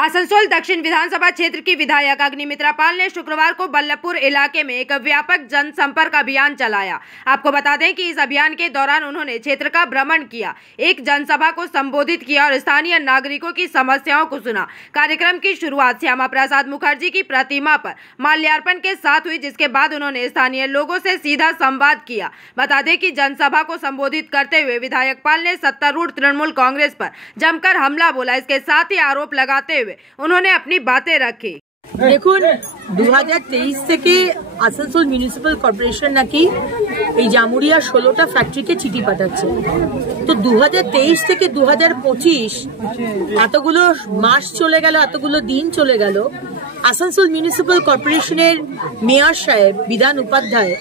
आसनसोल दक्षिण विधानसभा क्षेत्र की विधायक अग्निमित्रा पाल ने शुक्रवार को बल्लभपुर इलाके में एक व्यापक जनसंपर्क अभियान चलाया। आपको बता दें कि इस अभियान के दौरान उन्होंने क्षेत्र का भ्रमण किया, एक जनसभा को संबोधित किया और स्थानीय नागरिकों की समस्याओं को सुना। कार्यक्रम की शुरुआत श्यामा प्रसाद मुखर्जी की प्रतिमा पर माल्यार्पण के साथ हुई, जिसके बाद उन्होंने स्थानीय लोगों से सीधा संवाद किया। बता दें कि जनसभा को संबोधित करते हुए विधायक पाल ने सत्तारूढ़ तृणमूल कांग्रेस पर जमकर हमला बोला। इसके साथ ही आरोप लगाते हुए उन्होंने अपनी बातें रखी। দেখুন 2023 থেকে আসানসোল মিউনিসিপ্যাল কর্পোরেশন নাকি এই জামুরিয়া 16টা ফ্যাক্টরিকে চিঠি পাঠাচ্ছে। তো 2023 থেকে 2025 এতগুলো মাস চলে গেল, এতগুলো দিন চলে গেল, আসানসোল মিউনিসিপ্যাল কর্পোরেশনের মেয়র সাহেব বিধান উপাধ্যায়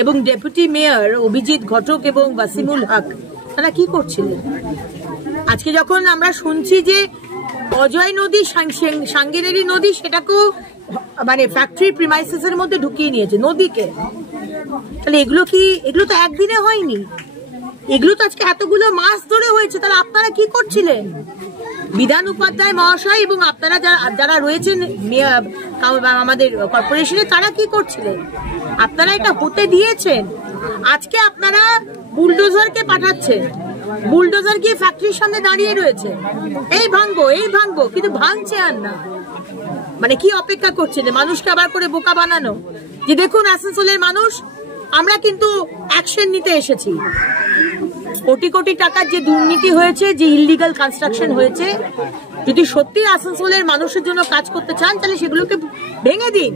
এবং ডেপুটি মেয়র অভিজিৎ ঘটক এবং ওয়াসিমুল হক তারা কি করছিলেন? আজকে যখন আমরা শুনছি যে অজয় নদী, সাঙ্গেরেরি নদী, সেটাকেও মানে ফ্যাক্টরি প্রিমাইসেসের মধ্যে ঢুকিয়ে নিয়েছে নদীকে, তাহলে এগুলো তো একদিনে হয়নি, এগুলো তো আজকে এতগুলো মাস ধরে হয়েছে। তাহলে আপনারা কি করছিলেন? বিধান উপাধ্যায় মহাশয় এবং আপনারা যারা রয়েছেন আমাদের কর্পোরেশনে তারা কি করছিলেন? আপনারা এটা হতে দিয়েছেন। আজকে আপনারা বুলডোজারকে পাঠাচ্ছেন, বুলডোজার গিয়ে ফ্যাক্টরির সামনে দাঁড়িয়ে রয়েছে, এই ভাঙবো, কিন্তু ভাঙছে আর না। মানে কি অপেক্ষা করছেন? মানুষকে আবার করে বোকা বানানো, যে দেখুন আসানসোলের মানুষ, আমরা কিন্তু অ্যাকশন নিতে এসেছি। কোটি কোটি টাকার যে দুর্নীতি হয়েছে, যে ইললিগাল কনস্ট্রাকশন হয়েছে, যদি সত্যি আসানসোলের মানুষের জন্য কাজ করতে চান তাহলে সেগুলোকে ভেঙে দিন।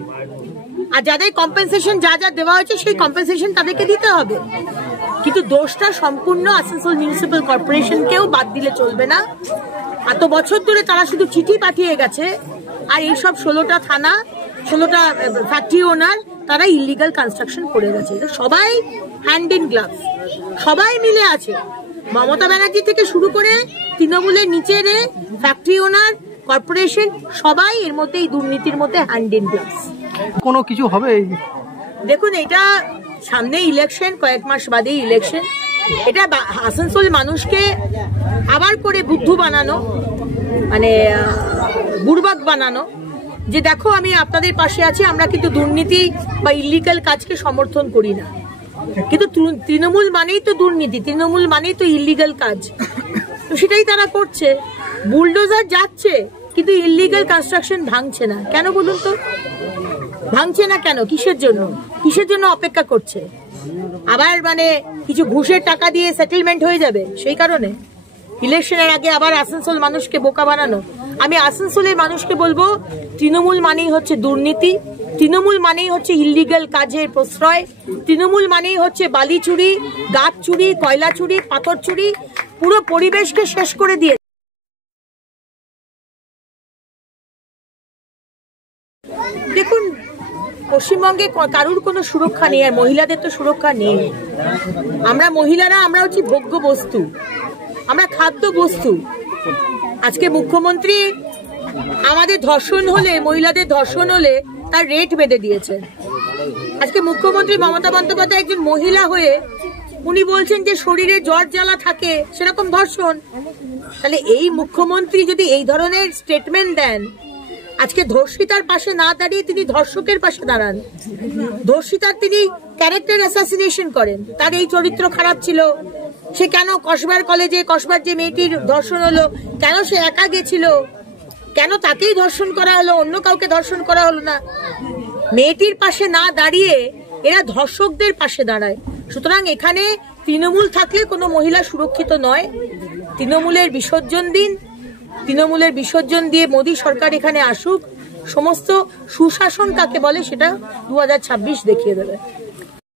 আর যাদের কম্পেনসেশন যা দেওয়া হয়েছে সেই কম্পেনসেশন তাদেরকে দিতে হবে। কিন্তু দোষটা সম্পূর্ণ আসানসোল মিউনিসিপ্যাল কর্পোরেশনকেও বাদ দিলে চলবে না। এত বছর ধরে তারা শুধু চিঠি পাঠিয়ে গেছে, আর এইসব 16টা থানা, 16টা ফ্যাক্টরি ওনার তারা ইললিগাল কনস্ট্রাকশন করে গেছে। সবাই হ্যান্ড ইন গ্লাভস, সবাই মিলে আছে। মমতা ব্যানার্জি থেকে শুরু করে তৃণমূলের নিচের ফ্যাক্টরি ওনার, কর্পোরেশন, সবাই এর মধ্যে, এই দুর্নীতির মধ্যে হ্যান্ড ইন গ্লাভস। কোনো কিছু হবে? দেখুন, এটা সামনে ইলেকশন, কয়েক মাস বাদেই ইলেকশন। এটা আসানসোল মানুষকে আবার করে বুদ্ধু বানানো, মানে বুড়বাক বানানো, যে দেখো আমি আপনাদের পাশে আছি, আমরা কিন্তু দুর্নীতি বা ইলিগাল কাজকে সমর্থন করি না। কিন্তু তৃণমূল মানেই তো দুর্নীতি, তৃণমূল মানেই তো ইলিগাল কাজ, তো সেটাই তারা করছে। বুলডোজার যাচ্ছে কিন্তু ইললিগাল কনস্ট্রাকশন ভাঙছে না। কেন বলুন তো? ভাঙছে না কেন? কিসের জন্য অপেক্ষা করছে? আবার মানে কিছু ঘুষের টাকা দিয়ে সেটেলমেন্ট হয়ে যাবে সেই কারণে? ইলেকশনের আগে আবার আসানসোল মানুষকে বোকা বানানো। আমি আসানসোলের মানুষকে বলবো, তৃণমূল মানেই হচ্ছে দুর্নীতি, তৃণমূল মানেই হচ্ছে ইললিগাল কাজের প্রশ্রয়, তৃণমূল মানেই হচ্ছে বালি চুরি, গাছ চুরি, কয়লা চুরি, পাথর চুরি, পুরো পরিবেশকে শেষ করে দিয়ে। দেখুন, পশ্চিমবঙ্গে কারুর কোনো সুরক্ষা নেই, আর মহিলাদের তো সুরক্ষা নেই। আমরা মহিলারা, আমরা হচ্ছে ভোগ্য বস্তু, আমরা খাদ্য বস্তু। আজকে মুখ্যমন্ত্রী আমাদের ধর্ষণ হলে, মহিলাদের ধর্ষণ হলে তার রেট বেঁধে দিয়েছেন। আজকে মুখ্যমন্ত্রী মমতা বন্দ্যোপাধ্যায় একজন মহিলা হয়ে উনি বলছেন যে শরীরে জ্বর জ্বালা থাকে, সেরকম ধর্ষণ। তাহলে এই মুখ্যমন্ত্রী যদি এই ধরনের স্টেটমেন্ট দেন, আজকে ধর্ষিতার পাশে না দাঁড়িয়ে তিনি ধর্ষকের পাশে দাঁড়ান, ধর্ষিতার তিনি ক্যারেক্টার অ্যাসাসিনেশন করেন। তার এই চরিত্র খারাপ ছিল, সে কেন কসবার কলেজে, কসবার যে মেয়েটির ধর্ষণ হলো, কেন সে একা গেছিল, কেন তাকেই ধর্ষণ করা হলো, অন্য কাউকে ধর্ষণ করা হলো না? মেয়েটির পাশে না দাঁড়িয়ে এরা ধর্ষকদের পাশে দাঁড়ায়। সুতরাং এখানে তৃণমূল থাকলে কোনো মহিলা সুরক্ষিত নয়। তৃণমূলের বিসর্জন দিন, তৃণমূলের বিসর্জন দিয়ে মোদী সরকার এখানে আসুক, সমস্ত সুশাসন কাকে বলে সেটা 2026 দেখিয়ে দেবে।